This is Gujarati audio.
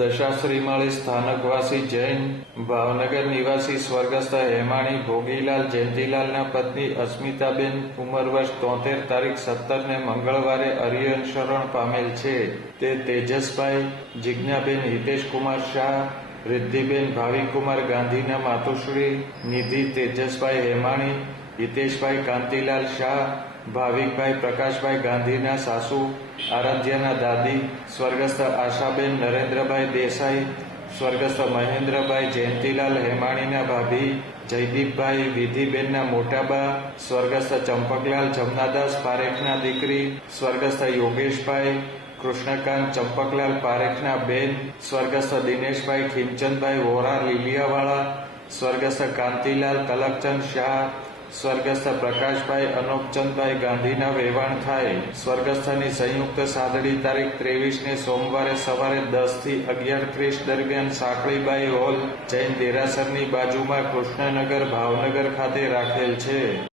દશાશ્રીમાળી સ્થાનકવાસી જૈન, ભાવનગર નિવાસી સ્વર્ગસ્થ હેમાણી ભોગીલાલ જયંતીલાલના પત્ની અસ્મિતાબેન ઉંમર વર્ષ 73 તારીખ 17 ને મંગળવારે અરિયન પામેલ છે. તે તેજસભાઈ જિજ્ઞાબેન હિતેશકુમાર શાહ, રિદ્ધિબેન ભાવિકુમાર ગાંધીના માતુશ્રી, નિધિ તેજસભાઈ હેમાણી, હિતેશભાઈ કાંતિલાલ શાહ, ભાવિકભાઈ પ્રકાશભાઈ ગાંધીના સાસુ, આરાધ્યાના દાદી, સ્વર્ગસ્થ આશાબેન નરેન્દ્રભાઈ દેસાઈ, સ્વર્ગસ્થ મહેન્દ્રભાઈ જયંતીલાલ હેમાણીના ભાભી, જયદીપભાઈ વિધિબેનના મોટાબા, સ્વર્ગસ્થ ચંપકલાલ જમનાદાસ પારેખના દીકરી, સ્વર્ગસ્થ યોગેશભાઈ કૃષ્ણકાંત ચંપકલાલ પારેખના બેન, સ્વર્ગસ્થ દિનેશભાઈ ખીમચંદભાઈ વોરા લીલિયાવાળા, સ્વર્ગસ્થ કાંતિલાલ તલકચંદ શાહ, સ્વર્ગસ્થ પ્રકાશભાઈ અનોપચંદભાઈ ગાંધીના વેવાણ થાય. સ્વર્ગસ્થની સંયુક્ત સાદડી તારીખ 23 ને સોમવારે સવારે 10 થી 11:30 દરમિયાન સાંકળીબાઈ હોલ, જૈન દેરાસરની બાજુમાં કૃષ્ણનગર ભાવનગર ખાતે રાખેલ છે.